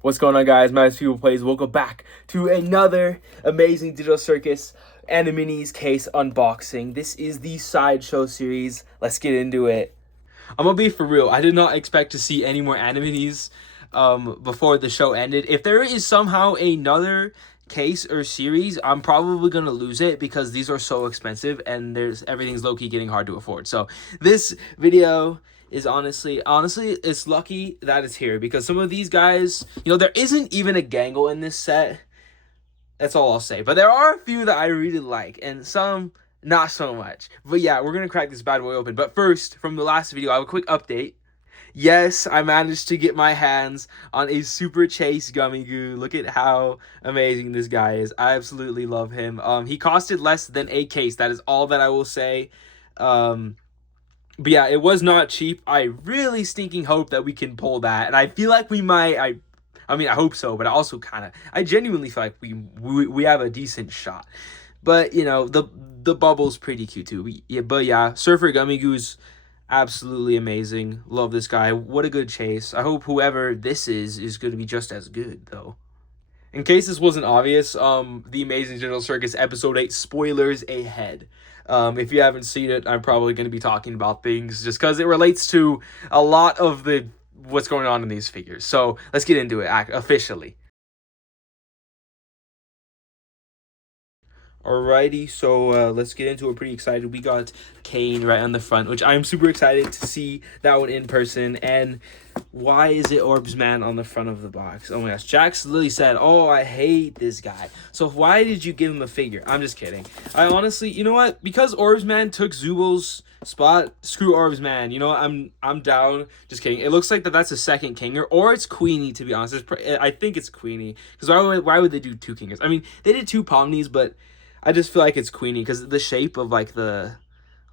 What's going on, guys? My People Plays. Welcome back to another amazing Digital Circus Animiniz case unboxing. This is the Sideshow series. Let's get into it. I'm gonna be for real. I did not expect to see any more Animiniz before the show ended. If there is somehow another case or series, I'm probably gonna lose it because these are so expensive and everything's low-key getting hard to afford. So this video is honestly, it's lucky that it's here because some of these guys, there isn't even a Gangle in this set. That's all I'll say. But there are a few that I really like and some not so much. But yeah, we're going to crack this bad boy open. But first, from the last video, I have a quick update. Yes, I managed to get my hands on a Super Chase Gummy Goo. Look at how amazing this guy is. I absolutely love him. He costed less than a case. That is all that I will say. But yeah, it was not cheap. I really stinking hope that we can pull that. And I feel like we might. I mean, I hope so, but I also I genuinely feel like we have a decent shot. But, the bubble's pretty cute too. But yeah, Surfer Gummy Goo's absolutely amazing. Love this guy. What a good chase. I hope whoever this is going to be just as good, though. In case this wasn't obvious, The Amazing Digital Circus Episode 8 spoilers ahead. If you haven't seen it, I'm probably going to be talking about things just because it relates to a lot of what's going on in these figures. So let's get into it officially. Alrighty, so let's get into it. Pretty excited. We got Kane right on the front, which I'm super excited to see that one in person. And why is it Orbs Man on the front of the box? Oh my gosh, Jax literally said, "Oh, I hate this guy." So why did you give him a figure? I'm just kidding. I honestly, you know what? Because Orbs Man took Zubal's spot, screw Orbs Man. You know what? I'm down. Just kidding. It looks like that's a second Kinger, or it's Queenie. To be honest, I think it's Queenie. Because why would they do two Kingers? I mean, they did two Pomnies, but I just feel like it's Queenie because the shape of on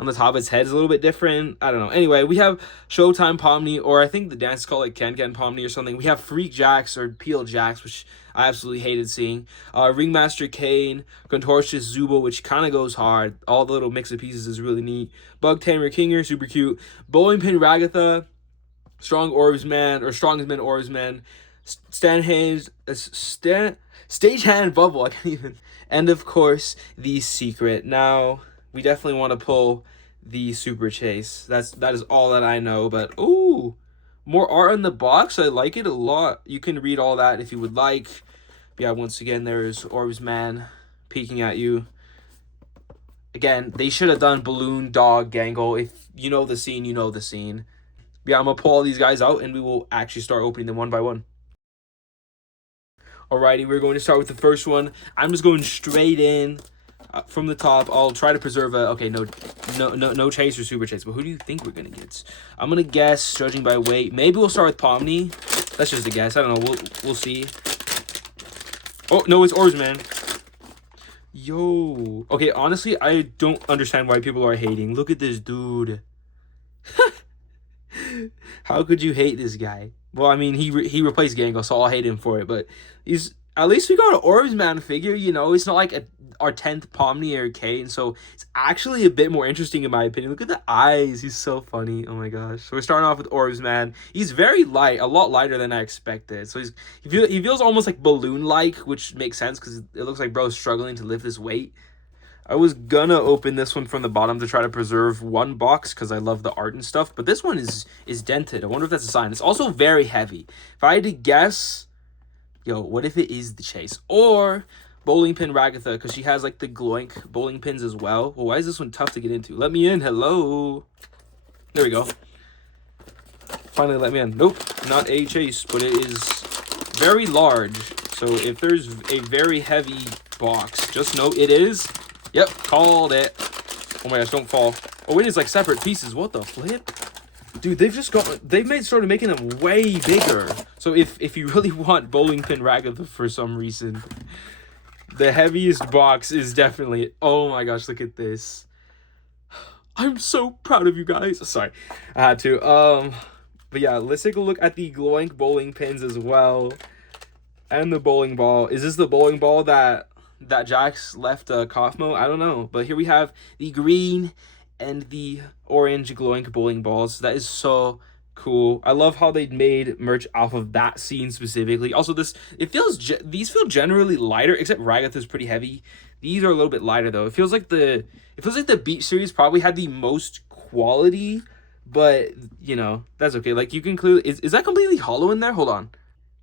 the top of its head is a little bit different. I don't know. Anyway, we have Showtime Pomni, or I think the dance is called like Ken Pomni or something. We have Freak Jax or Peel Jax, which I absolutely hated seeing. Ringmaster Kane, Contortionist Zubul, which kind of goes hard. All the little mix of pieces is really neat. Bug Tamer Kinger, super cute. Bowling Pin Ragatha, Strong Orbs Man, or Strongman Orbs Man. Stagehand Bubble, I can't even. And of course, the secret. Now, we definitely want to pull the Super Chase. That is all that I know. But ooh, more art in the box. I like it a lot. You can read all that if you would like. But yeah, once again, there's Orbs Man peeking at you. Again, they should have done Balloon Dog Gangle. If you know the scene, you know the scene. But yeah, I'm gonna pull all these guys out, and we will actually start opening them one by one. Alrighty, we're going to start with the first one. I'm just going straight in from the top. I'll try to preserve no chase or super chase. But who do you think we're gonna get? I'm gonna guess, judging by weight. Maybe we'll start with Pomni. That's just a guess. I don't know. We'll see. Oh no, it's Orbs Man. Yo. Okay, honestly, I don't understand why people are hating. Look at this dude. How could you hate this guy? Well, I mean, he replaced Gangle, so I'll hate him for it. But at least we got an Orbs Man figure. It's not like our 10th Pomni or Kane, so it's actually a bit more interesting in my opinion. Look at the eyes. He's so funny. Oh my gosh. So we're starting off with Orbs Man. He's very light, a lot lighter than I expected. So he feels almost like balloon-like, which makes sense because it looks like bro's struggling to lift this weight. I was gonna open this one from the bottom to try to preserve one box because I love the art and stuff, but this one is dented. I wonder if that's a sign. It's also very heavy. If I had to guess, what if it is the Chase? Or Bowling Pin Ragatha, because she has like the Gloink bowling pins as well. Well, why is this one tough to get into? Let me in. Hello. There we go. Finally let me in. Nope, not a Chase, but it is very large. So if there's a very heavy box, just know it is. Yep, called it. Oh my gosh, don't fall. Oh, it is like separate pieces. What the flip? Dude, they've started making them way bigger. So if you really want Bowling Pin Ragatha for some reason, the heaviest box is definitely, oh my gosh, look at this. I'm so proud of you guys. Sorry, I had to. But yeah, let's take a look at the Gloink bowling pins as well. And the bowling ball. Is this the bowling ball that Jax left Kaufmo? I don't know. But here we have the green and the orange Gloink bowling balls. That is so Cool. I love how they made merch off of that scene specifically. Also, these feel generally lighter, except Ragath is pretty heavy. These are a little bit lighter though. It feels like the Beach series probably had the most quality, but you know, that's okay. Like you can clearly is that completely hollow in there? Hold on.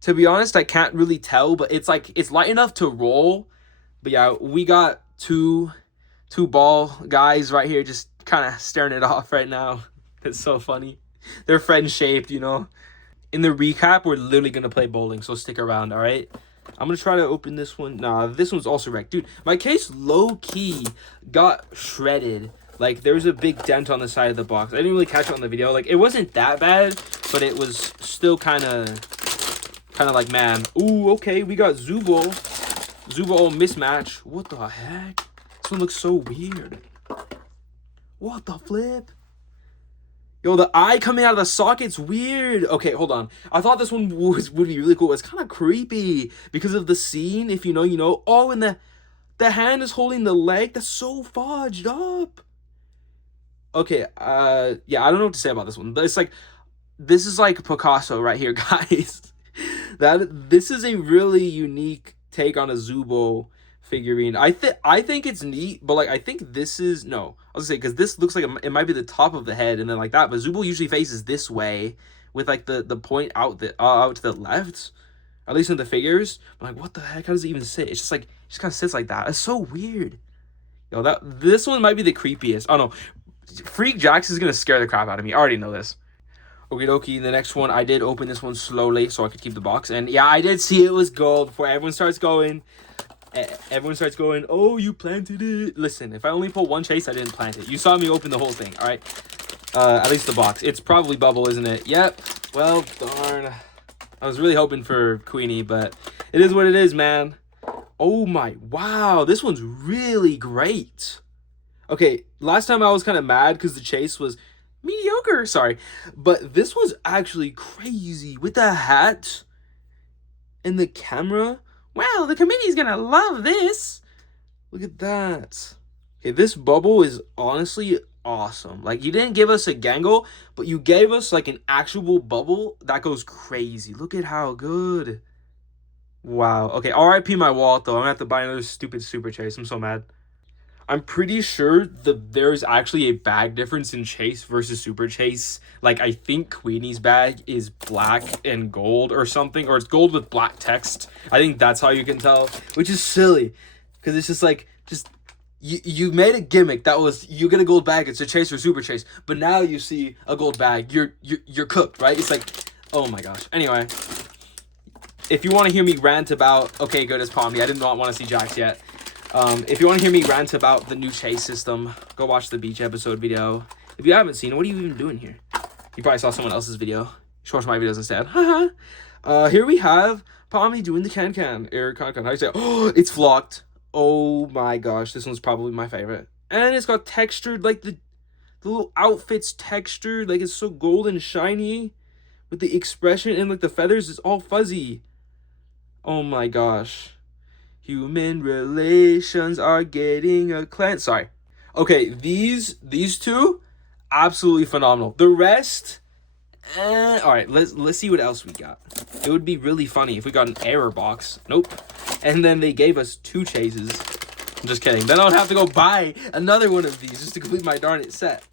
To be honest, I can't really tell, but it's like it's light enough to roll. But yeah, we got two ball guys right here just kind of staring it off right now. It's so funny. They're friend shaped, you know. In the recap, we're literally gonna play bowling, so stick around, all right? I'm gonna try to open this one. Nah, this one's also wrecked, dude. My case low key got shredded. Like there's a big dent on the side of the box. I didn't really catch it on the video. Like it wasn't that bad, but it was still kind of like, man. Ooh, okay, we got Zubul mismatch. What the heck? This one looks so weird. What the flip? Yo, the eye coming out of the socket's weird. Okay, hold on. I thought this one would be really cool. It's kind of creepy because of the scene. If you know, you know. Oh, and the hand is holding the leg. That's so fudged up. Okay, yeah, I don't know what to say about this one. This is like Picasso right here, guys. This is a really unique take on a Zubo figurine. I think it's neat, but like I think this is no. I was gonna say because this looks like it might be the top of the head and then like that, but Zubo usually faces this way with like the point out to the left, at least in the figures. I'm like, what the heck? How does it even sit? It's just like it just kind of sits like that. It's so weird. Yo, this one might be the creepiest. Oh no, Freak Jax is gonna scare the crap out of me. I already know this. Okie dokie, the next one, I did open this one slowly so I could keep the box. And yeah, I did see it was gold before everyone starts going, oh, you planted it. Listen, if I only pull one chase, I didn't plant it. You saw me open the whole thing, all right? At least the box. It's probably bubble, isn't it? Yep. Well, darn. I was really hoping for Queenie, but it is what it is, man. Oh my, wow, this one's really great. Okay, last time I was kind of mad because the chase was mediocre, sorry, but this was actually crazy with the hat and the camera. Wow, the committee's gonna love this. Look at that. Okay, this bubble is honestly awesome. Like you didn't give us a Gangle, but you gave us like an actual bubble that goes crazy. Look at how good. Wow. Okay, RIP my wallet though. I'm gonna have to buy another stupid super chase. I'm so mad. I'm pretty sure there's actually a bag difference in Chase versus Super Chase. Like, I think Queenie's bag is black and gold or something, or it's gold with black text. I think that's how you can tell, which is silly, because it's just like, you made a gimmick that was, you get a gold bag, it's a Chase or Super Chase, but now you see a gold bag, you're cooked, right? It's like, oh my gosh. Anyway, if you want to hear me rant about, okay, good as Pomni, I did not want to see Jax yet. If you want to hear me rant about the new chase system, go watch the beach episode video. If you haven't seen it, what are you even doing here? You probably saw someone else's video. You should watch my videos instead. Here we have Pomni doing the can. How do you say it? Oh, it's flocked. Oh my gosh, this one's probably my favorite. And it's got textured, like the little outfit's textured, like it's so golden and shiny. With the expression and like the feathers, it's all fuzzy. Oh my gosh. Human relations are getting a cleanse. Sorry. Okay, these two, absolutely phenomenal. The rest, all right. Let's see what else we got. It would be really funny if we got an error box. Nope. And then they gave us 2 chases. I'm just kidding. Then I would have to go buy another one of these just to complete my darn it set.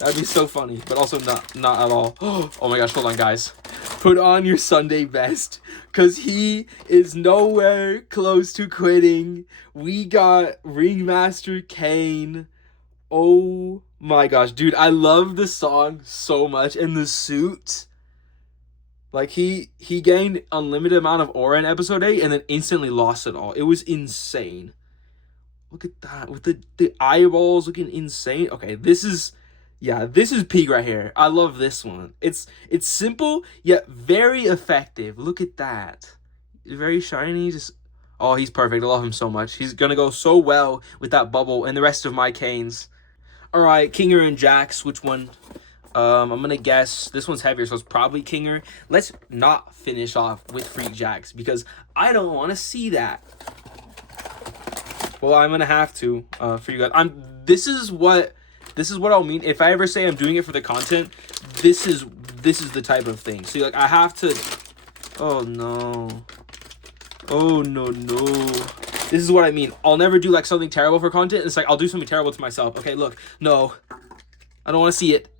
That'd be so funny, but also not at all. Oh my gosh, hold on, guys. Put on your Sunday best, because he is nowhere close to quitting. We got Ringmaster Kane. Oh my gosh, dude, I love the song so much, and the suit. Like, he gained unlimited amount of aura in episode 8, and then instantly lost it all. It was insane. Look at that, with the eyeballs looking insane. Okay, this is peak right here. I love this one. It's simple yet very effective. Look at that. Very shiny. Just, oh, he's perfect. I love him so much. He's gonna go so well with that bubble and the rest of my canes. All right, Kinger and Jax. Which one? I'm gonna guess this one's heavier, so it's probably Kinger. Let's not finish off with Freak Jax because I don't want to see that. Well, I'm gonna have to for you guys. This is what I'll mean. If I ever say I'm doing it for the content, this is this is the type of thing. So like I have to. Oh no. Oh no. This is what I mean. I'll never do like something terrible for content. It's like I'll do something terrible to myself. Okay, look. No. I don't want to see it.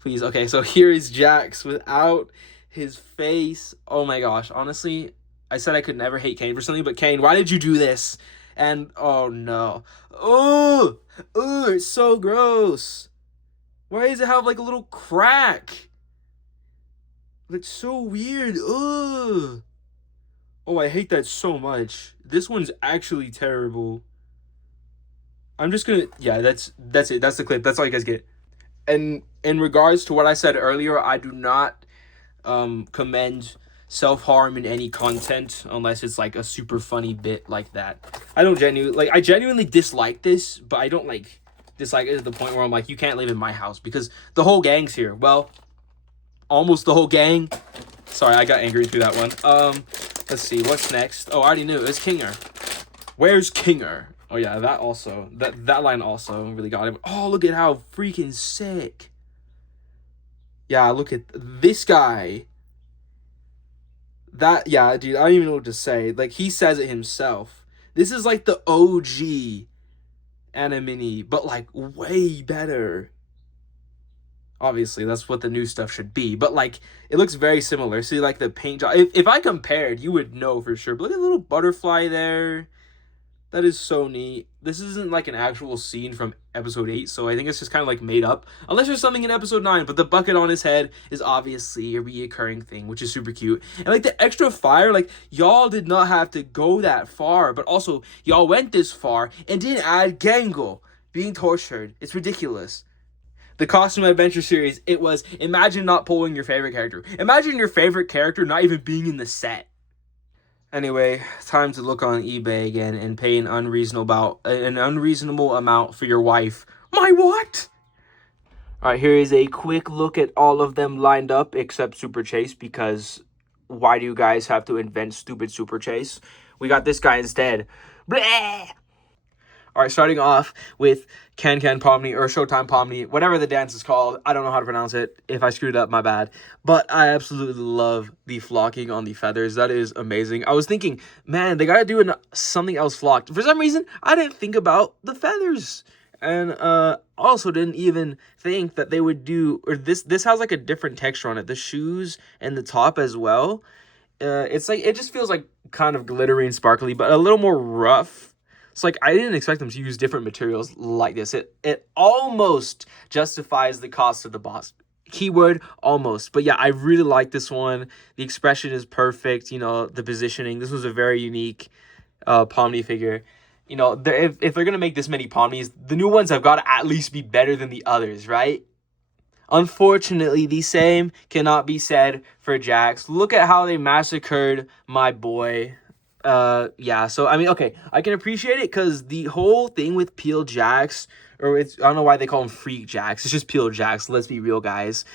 Please. Okay, so here is Jax without his face. Oh my gosh. Honestly, I said I could never hate Kane for something, but Kane, why did you do this? And oh no. Oh, it's so gross. Why does it have like a little crack? That's so weird. Ugh. Oh, I hate that so much. This one's actually terrible. I'm just gonna, yeah, that's it. That's the clip. That's all you guys get. And in regards to what I said earlier, I do not commend self-harm in any content unless it's like a super funny bit like that. I genuinely dislike this, but I don't like dislike it to the point where I'm like, you can't live in my house because the whole gang's here. Well, almost the whole gang. Sorry, I got angry through that one. Let's see, what's next? Oh, I already knew. It's Kinger. Where's Kinger? Oh yeah, that also, that line also really got him. Oh, look at how freaking sick. Yeah, look at this guy. That, yeah, dude, I don't even know what to say. Like, he says it himself. This is like the OG Animini, but like way better. Obviously, that's what the new stuff should be, but like it looks very similar. See, like the paint job. If I compared, you would know for sure. But look at the little butterfly there. That is so neat. This isn't like an actual scene from episode 8, so I think it's just kind of like made up. Unless there's something in episode 9, but the bucket on his head is obviously a reoccurring thing, which is super cute. And like the extra fire, like y'all did not have to go that far, but also y'all went this far and didn't add Gangle being tortured. It's ridiculous. The Costume Adventure series, it was, imagine not pulling your favorite character. Imagine your favorite character not even being in the set. Anyway, time to look on eBay again and pay an unreasonable amount for your wife. My what? Alright, here is a quick look at all of them lined up except Super Chase, because why do you guys have to invent stupid Super Chase? We got this guy instead. Bleh! Alright, starting off with Can Pomni, or Showtime Pomni, whatever the dance is called. I don't know how to pronounce it. If I screwed up, my bad. But I absolutely love the flocking on the feathers. That is amazing. I was thinking, man, they gotta do something else flocked. For some reason, I didn't think about the feathers. And also didn't even think that they would do, or this has like a different texture on it. The shoes and the top as well. It's like, it just feels like kind of glittery and sparkly, but a little more rough. It's like, I didn't expect them to use different materials like this. It almost justifies the cost of the boss. Keyword, almost. But yeah, I really like this one. The expression is perfect. You know, the positioning. This was a very unique Pomni figure. You know, if they're going to make this many Pomnis, the new ones have got to at least be better than the others, right? Unfortunately, the same cannot be said for Jax. Look at how they massacred my boy. Yeah, so I mean, okay, I can appreciate it because the whole thing with Peel Jax, or I don't know why they call him Freak Jax, it's just Peel Jax, let's be real, guys,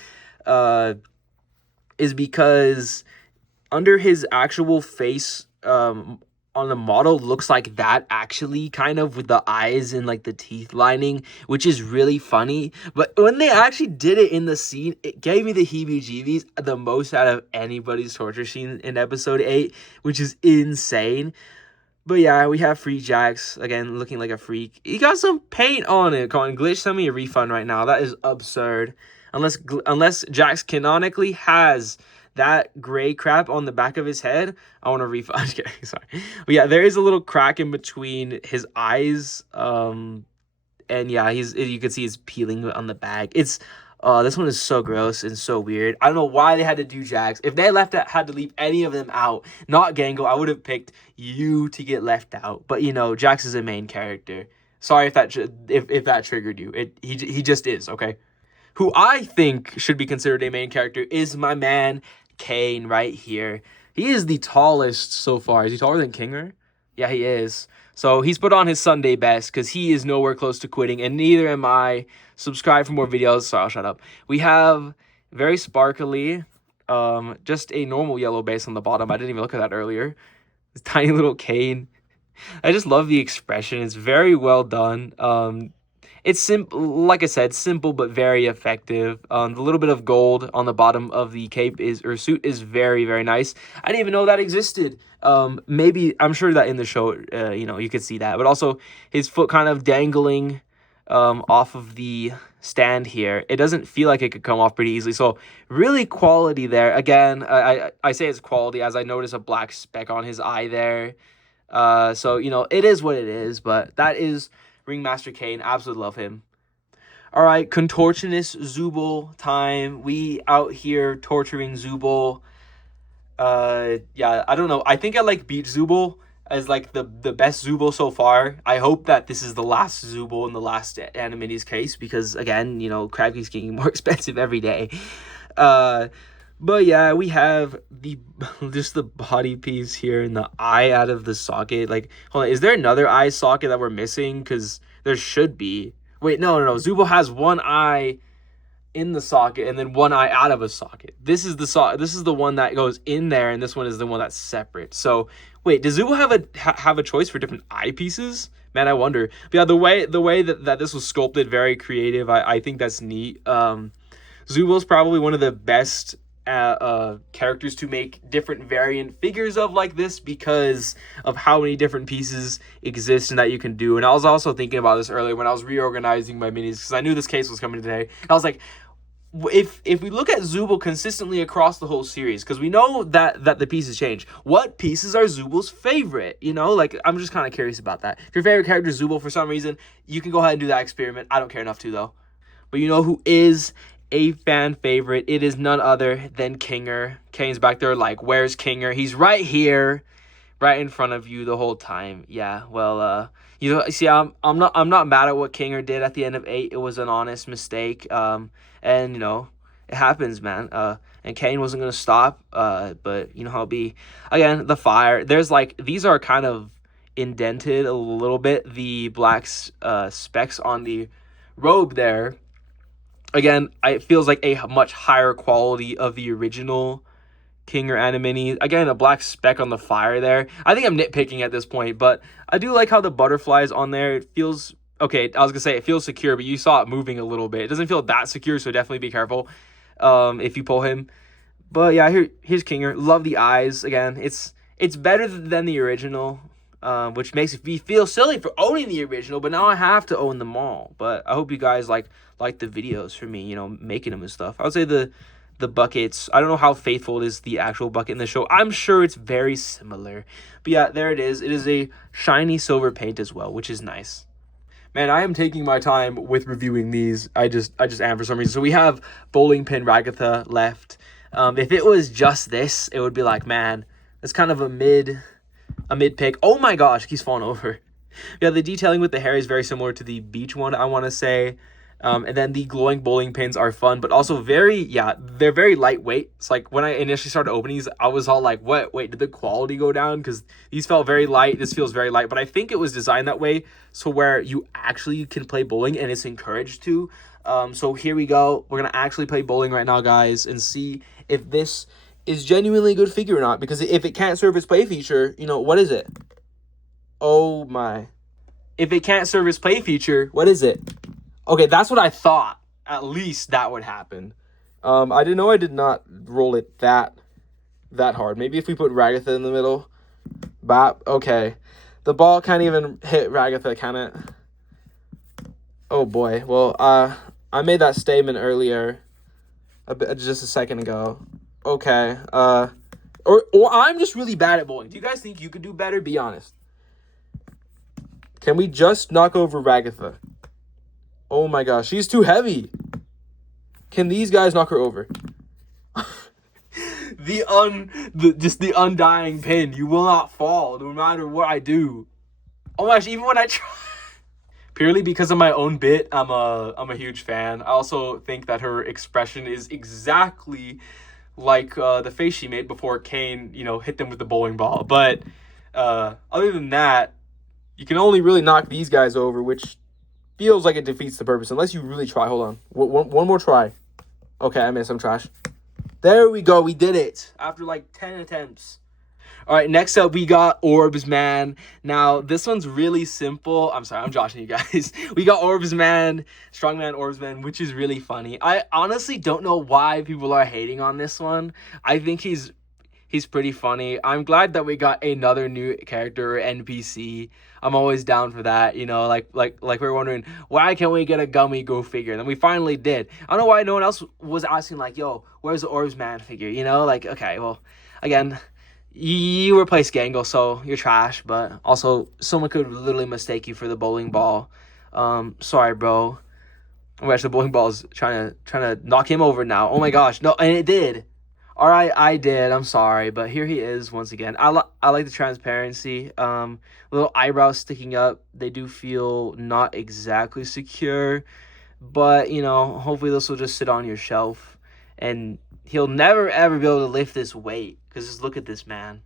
is because under his actual face, on the model looks like that, actually, kind of, with the eyes and like the teeth lining, which is really funny. But when they actually did it in the scene, it gave me the heebie-jeebies the most out of anybody's torture scene in episode 8, which is insane. But yeah, we have Freak Jax, again, looking like a freak. He got some paint on it. Come on, Glitch, send me a refund right now. That is absurd. Unless Jax canonically has that gray crap on the back of his head, I want to refund. Sorry. But yeah, there is a little crack in between his eyes. And yeah, you can see he's peeling on the bag. It's this one is so gross and so weird. I don't know why they had to do Jax. If they had to leave any of them out, not Gangle, I would have picked you to get left out. But you know, Jax is a main character. Sorry if that triggered you. He just is, okay? Who I think should be considered a main character is my man Kane right here. He is the tallest so far. Is he taller than Kinger? Yeah, he is. So he's put on his Sunday best because he is nowhere close to quitting, and neither am I. Subscribe for more videos. Sorry, I'll shut up. We have very sparkly, just a normal yellow base on the bottom. I didn't even look at that earlier. This tiny little Kane. I just love the expression. It's very well done. It's simple, like I said, simple but very effective. The little bit of gold on the bottom of the cape or suit is very, very nice. I didn't even know that existed. Maybe I'm sure that in the show, you could see that, but also his foot kind of dangling off of the stand here. It doesn't feel like it could come off pretty easily. So really quality there. Again, I say it's quality as I notice a black speck on his eye there. So it is what it is. But that is Ringmaster Kane. Absolutely love him. All right, contortionist Zubul time. We out here torturing Zubul. Yeah, I don't know. I think I like beat Zubul as like the best Zubul so far. I hope that this is the last Zubul in the last Animiniz case because again, Crabkey's getting more expensive every day. But yeah, we have just the body piece here and the eye out of the socket. Like, hold on, is there another eye socket that we're missing? Because there should be. Wait, no. Zubul has one eye in the socket and then one eye out of a socket. This is the one that goes in there, and this one is the one that's separate. So wait, does Zubul have a choice for different eye pieces? Man, I wonder. But yeah, the way that this was sculpted, very creative. I think that's neat. Zubul's probably one of the best characters to make different variant figures of like this because of how many different pieces exist and that you can do. And I was also thinking about this earlier when I was reorganizing my minis because I knew this case was coming today. I was like, if we look at Zubul consistently across the whole series, because we know that the pieces change, what pieces are Zubul's favorite? Like I'm just kind of curious about that. If your favorite character is Zubul for some reason, you can go ahead and do that experiment. I don't care enough to though. But who is a fan favorite? It is none other than Kinger. Kane's back there like, where's Kinger? He's right here, right in front of you the whole time. Yeah, well, see, I'm not mad at what Kinger did at the end of 8. It was an honest mistake. And it happens, man. And Kane wasn't gonna stop. But you know how it be. Again, the fire. There's like these are kind of indented a little bit. The black specks on the robe there. Again, it feels like a much higher quality of the original King or Animini. Again, a black speck on the fire there. I think I'm nitpicking at this point, but I do like how the butterflies on there. It feels okay. I was gonna say it feels secure, but you saw it moving a little bit. It doesn't feel that secure, so definitely be careful if you pull him. But yeah, here's Kinger. Love the eyes. Again, it's better than the original, which makes me feel silly for owning the original, but now I have to own them all. But I hope you guys like the videos for me, making them and stuff. I would say the buckets, I don't know how faithful it is the actual bucket in the show. I'm sure it's very similar. But yeah, there it is. It is a shiny silver paint as well, which is nice. Man, I am taking my time with reviewing these. I just am for some reason. So we have Bowling Pin Ragatha left. If it was just this, it would be like, man, it's kind of a mid pick. Oh my gosh, he's falling over. Yeah, the detailing with the hair is very similar to the beach one, I want to say. And then the glowing bowling pins are fun, but also they're very lightweight. It's like when I initially started opening these, I was all like, what? Wait, did the quality go down? Because these felt very light. This feels very light, but I think it was designed that way so where you actually can play bowling and it's encouraged to. So here we go. We're going to actually play bowling right now, guys, and see if this is genuinely a good figure or not. Because if it can't serve its play feature, what is it? Oh my. If it can't serve its play feature, what is it? Okay, that's what I thought. At least that would happen. I didn't know I did not roll it that hard. Maybe if we put Ragatha in the middle. Bop. Okay. The ball can't even hit Ragatha, can it? Oh boy. Well, I made that statement earlier. Just a second ago. Okay. Or I'm just really bad at bowling. Do you guys think you could do better? Be honest. Can we just knock over Ragatha? Oh my gosh, she's too heavy. Can these guys knock her over? Just the undying pin. You will not fall no matter what I do. Oh my gosh, even when I try. Purely because of my own bit, I'm a huge fan. I also think that her expression is exactly like the face she made before Kane, hit them with the bowling ball. But other than that, you can only really knock these guys over, which feels like it defeats the purpose unless you really try. Hold on. One more try. Okay, I missed some trash. There we go. We did it after like 10 attempts. All right, next up we got Orbs Man. Now this one's really simple. I'm sorry, I'm joshing you guys. We got Orbs Man, Strongman Orbs Man, which is really funny. I honestly don't know why people are hating on this one. I think he's pretty funny. I'm glad that we got another new character or NPC. I'm always down for that. You know, like we were wondering, why can't we get a Gummy Go figure? And then we finally did. I don't know why no one else was asking, like, yo, where's the Orbs Man figure? You know, like, okay, well, again, you replace Gangle, so you're trash. But also, someone could literally mistake you for the bowling ball. Sorry, bro. Oh my gosh, the bowling ball is trying to knock him over now. Oh my gosh, no, and it did. All right, I did. I'm sorry, but here he is once again. I like the transparency. Little eyebrows sticking up. They do feel not exactly secure, but you know, hopefully this will just sit on your shelf, and he'll never ever be able to lift this weight. Cause just look at this man.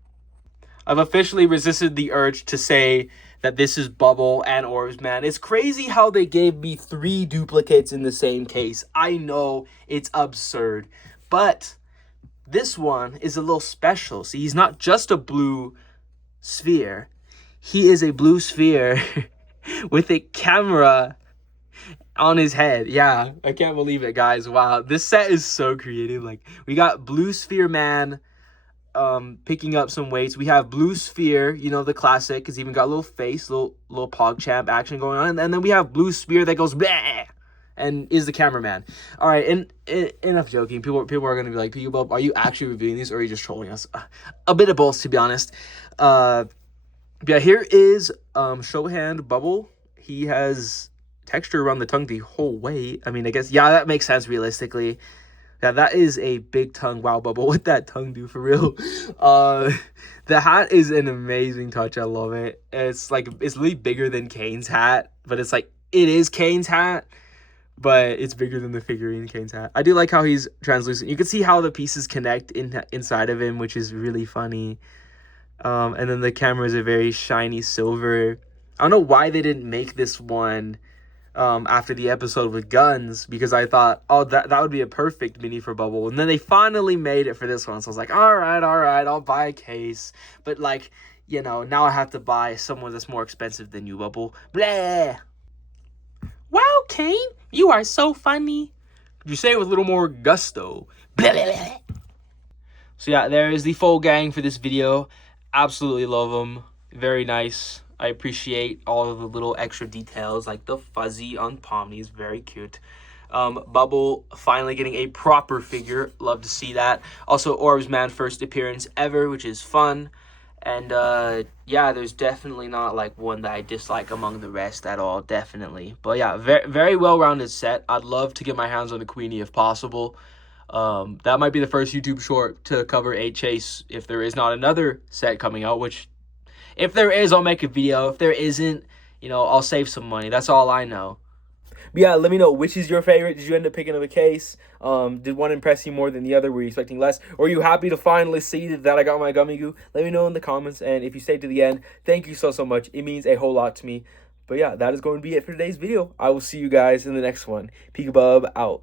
I've officially resisted the urge to say that this is Bubble and Orbs Man. It's crazy how they gave me 3 duplicates in the same case. I know it's absurd, but this one is a little special. See, he's not just a blue sphere. He is a blue sphere with a camera on his head. Yeah, I can't believe it, guys. Wow, this set is so creative. Like, we got Blue Sphere Man picking up some weights. We have Blue Sphere, you know, the classic. It's even got a little face, little PogChamp action going on. And then we have Blue Sphere that goes bleh and is the cameraman. All right, and enough joking. People are going to be like, Peekabub, are you actually reviewing these or are you just trolling us? A bit of both, to be honest. Yeah, here is show hand Bubble. He has texture around the tongue the whole way. I mean, I guess, yeah, that makes sense realistically. Yeah, that is a big tongue. Wow, Bubble, what that tongue do for real? The hat is an amazing touch. I love it. It's like, it's really bigger than Kane's hat, but it's like, it is Kane's hat, but it's bigger than the figurine Kane's hat. I do like how he's translucent. You can see how the pieces connect inside of him, which is really funny. And then the camera is a very shiny silver. I don't know why they didn't make this one after the episode with guns, because I thought, oh, that would be a perfect mini for Bubble. And then they finally made it for this one. So I was like, all right, I'll buy a case. But like, you know, now I have to buy someone that's more expensive than you, Bubble. Blah. Wow, Kane, you are so funny. Could you say it with a little more gusto? Blah, blah, blah. So yeah, there is the full gang for this video. Absolutely love them. Very nice. I appreciate all of the little extra details, like the fuzzy on Pomni is very cute. Bubble finally getting a proper figure. Love to see that. Also, Orbs Man first appearance ever, which is fun. And yeah, there's definitely not like one that I dislike among the rest at all, definitely. But yeah, very, very well-rounded set. I'd love to get my hands on the Queenie if possible. That might be the first YouTube short to cover a chase if there is not another set coming out, which if there is, I'll make a video. If there isn't, you know, I'll save some money. That's all I know. But yeah, let me know, which is your favorite? Did you end up picking up a case? Did one impress you more than the other? Were you expecting less? Or are you happy to finally see that I got my Gummy Goo? Let me know in the comments. And if you stayed to the end, thank you so much. It means a whole lot to me. But yeah, that is going to be it for today's video. I will see you guys in the next one. Peekabub out.